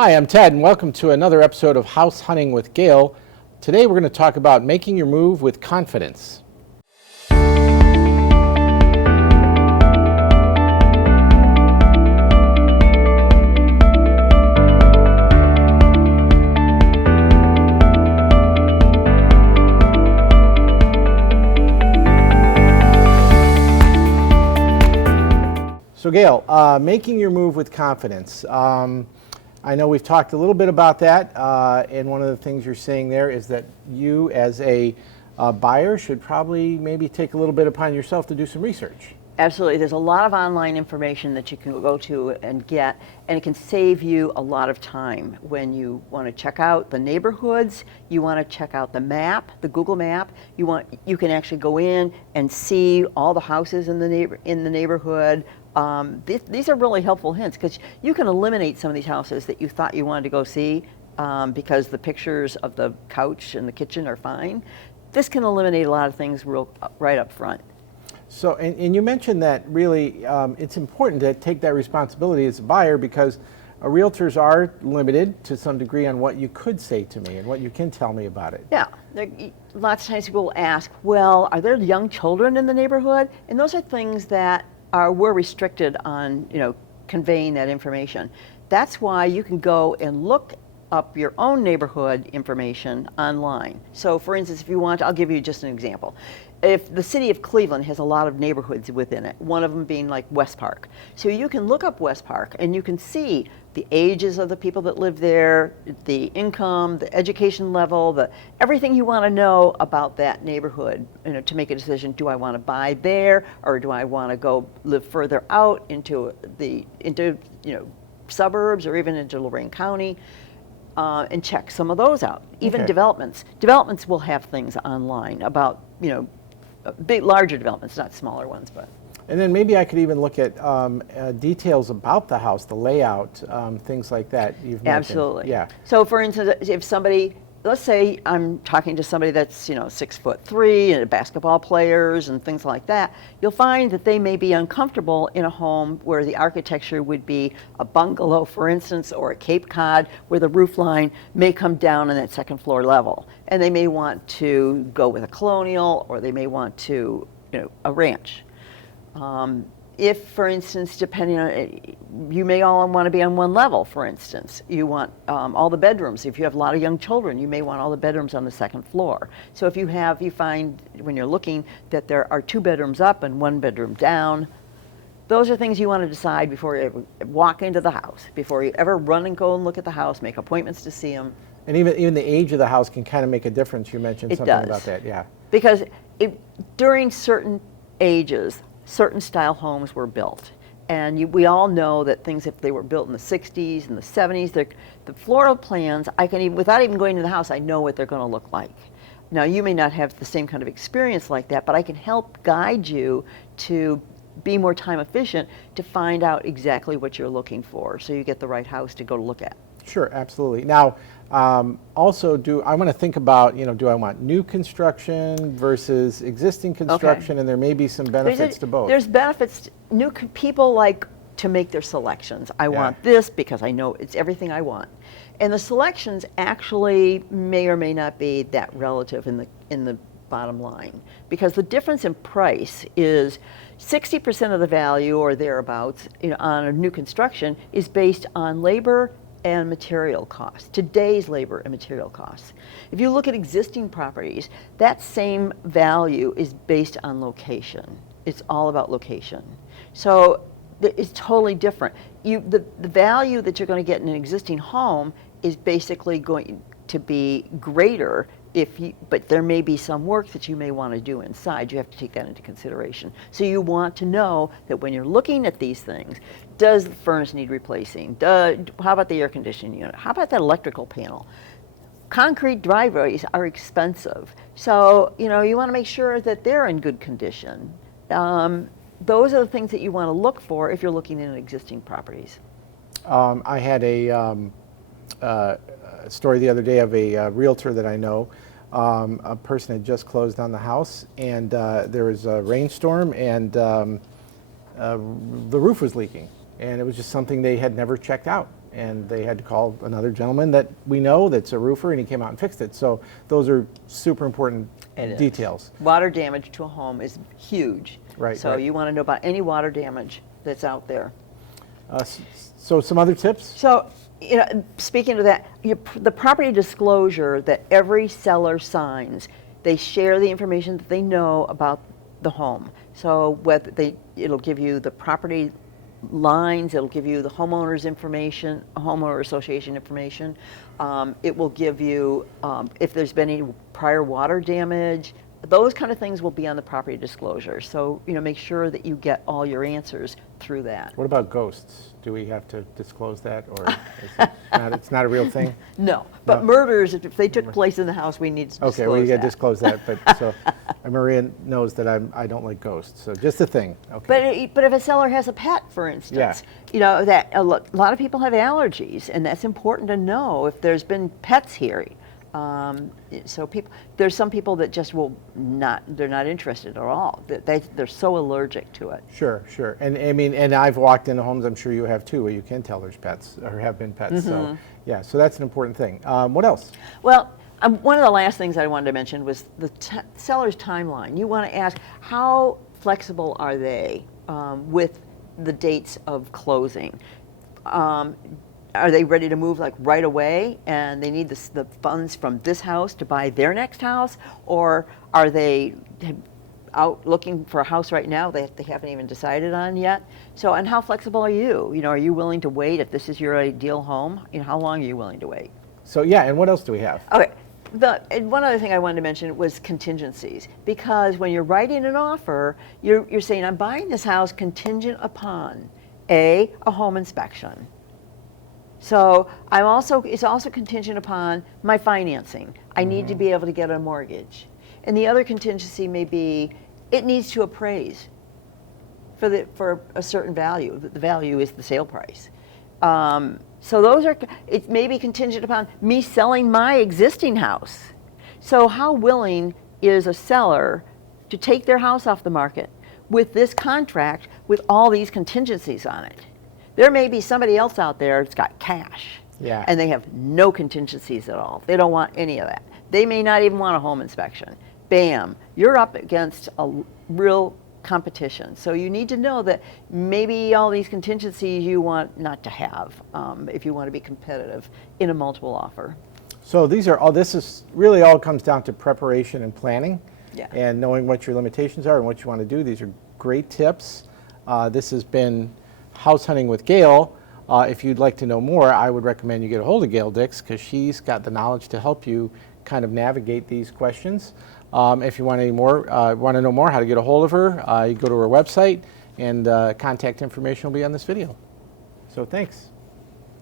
Hi, I'm Ted, and welcome to another episode of House Hunting with Gail. Today we're going to talk about making your move with confidence. So Gail, making your move with confidence. I know we've talked a little bit about that, and one of the things you're saying there is that you as a buyer should probably maybe take a little bit upon yourself to do some research. Absolutely. There's a lot of online information that you can go to and get, and it can save you a lot of time when you want to check out the neighborhoods, you want to check out the map, the Google map. You can actually go in and see all the houses in the neighborhood. These are really helpful hints because you can eliminate some of these houses that you thought you wanted to go see because the pictures of the couch and the kitchen are fine. This can eliminate a lot of things right up front. So, and you mentioned that really it's important to take that responsibility as a buyer because realtors are limited to some degree on what you could say to me and what you can tell me about it. Yeah, lots of times people will ask, well, are there young children in the neighborhood? And those are things that we're restricted on, conveying that information. That's why you can go and look up your own neighborhood information online. So for instance, if you want, I'll give you just an example. If the city of Cleveland has a lot of neighborhoods within it, one of them being like West Park. So you can look up West Park and you can see the ages of the people that live there, the income, the education level, everything you want to know about that neighborhood, to make a decision. Do I want to buy there or do I want to go live further out into suburbs or even into Lorain County? And check some of those out. Even developments. Developments will have things online about, larger developments, not smaller ones. But. And then maybe I could even look at details about the house, the layout, things like that you've mentioned. Absolutely. Yeah. So for instance, if somebody, let's say I'm talking to somebody that's 6'3" and basketball players and things like that, you'll find that they may be uncomfortable in a home where the architecture would be a bungalow, for instance, or a Cape Cod, where the roof line may come down on that second floor level, and they may want to go with a colonial, or they may want to, a ranch. If, for instance, depending on, you may all want to be on one level, for instance. You want all the bedrooms. If you have a lot of young children, you may want all the bedrooms on the second floor. So if you find when you're looking that there are 2 bedrooms up and 1 bedroom down, those are things you want to decide before you ever walk into the house, before you ever run and go and look at the house, make appointments to see them. And even the age of the house can kind of make a difference. You mentioned something about that, yeah. Because during certain ages, certain style homes were built. And we all know that things, if they were built in the 60s and the 70s, the floral plans, without even going to the house, I know what they're going to look like. Now, you may not have the same kind of experience like that, but I can help guide you to be more time efficient to find out exactly what you're looking for so you get the right house to go look at. Sure, absolutely. Now, also, I want to think about, do I want new construction versus existing construction? Okay. And there may be some benefits to both. There's benefits. People like to make their selections. I want this because I know it's everything I want. And the selections actually may or may not be that relative in the bottom line, because the difference in price is 60% of the value or thereabouts on a new construction is based on labor and material costs, today's labor and material costs. If you look at existing properties, that same value is based on location. It's all about location. So it's totally different. The value that you're going to get in an existing home is basically going to be greater but there may be some work that you may want to do inside. You have to take that into consideration. So you want to know that when you're looking at these things, does the furnace need replacing? How about the air conditioning unit? How about that electrical panel? Concrete driveways are expensive. So, you want to make sure that they're in good condition. Those are the things that you want to look for if you're looking at existing properties. I had a story the other day of a realtor that I know. A person had just closed on the house, and there was a rainstorm, and the roof was leaking, and it was just something they had never checked out. and they had to call another gentleman that we know that's a roofer, and he came out and fixed it. So those are super important details. Water damage to a home is huge. Right, So right. you want to know about any water damage that's out there. So some other tips? So, speaking of that, the property disclosure that every seller signs, they share the information that they know about the home. So it'll give you the property lines, it'll give you the homeowner's information, homeowner association information. It will give you if there's been any prior water damage. Those kind of things will be on the property disclosure. So, make sure that you get all your answers through that. What about ghosts? Do we have to disclose that, or it's not a real thing? No, but No. murders, if they took place in the house, we need to disclose Okay, well, you got to that. disclose that, but, so, Maria knows that I don't like ghosts, so just a thing, okay. But if a seller has a pet, for instance, that a lot of people have allergies, and that's important to know if there's been pets here. So there's some people that just they're not interested at all. They're so allergic to it. Sure, sure, and I mean, and I've walked into homes, I'm sure you have too, where you can tell there's pets, or have been pets, so, yeah, so that's an important thing. What else? Well, one of the last things I wanted to mention was the seller's timeline. You want to ask, how flexible are they with the dates of closing? Are they ready to move like right away, and they need the funds from this house to buy their next house, or are they out looking for a house right now that they haven't even decided on yet? So, and how flexible are you? Are you willing to wait if this is your ideal home? How long are you willing to wait? So, yeah, and what else do we have? Okay. And one other thing I wanted to mention was contingencies, because when you're writing an offer, you're saying, I'm buying this house contingent upon a home inspection. So it's also contingent upon my financing. I need to be able to get a mortgage. And the other contingency may be, it needs to appraise for a certain value. The value is the sale price. So it may be contingent upon me selling my existing house. So how willing is a seller to take their house off the market with this contract with all these contingencies on it? There may be somebody else out there that's got cash, and they have no contingencies at all. They don't want any of that. They may not even want a home inspection. Bam, you're up against a real competition. So you need to know that maybe all these contingencies you want not to have if you want to be competitive in a multiple offer. So this is really all comes down to preparation and planning, and knowing what your limitations are and what you want to do. These are great tips. This has been House Hunting with Gail. If you'd like to know more, I would recommend you get a hold of Gail Dix, because she's got the knowledge to help you kind of navigate these questions. If you want to know more how to get a hold of her, you go to her website, and contact information will be on this video. So thanks.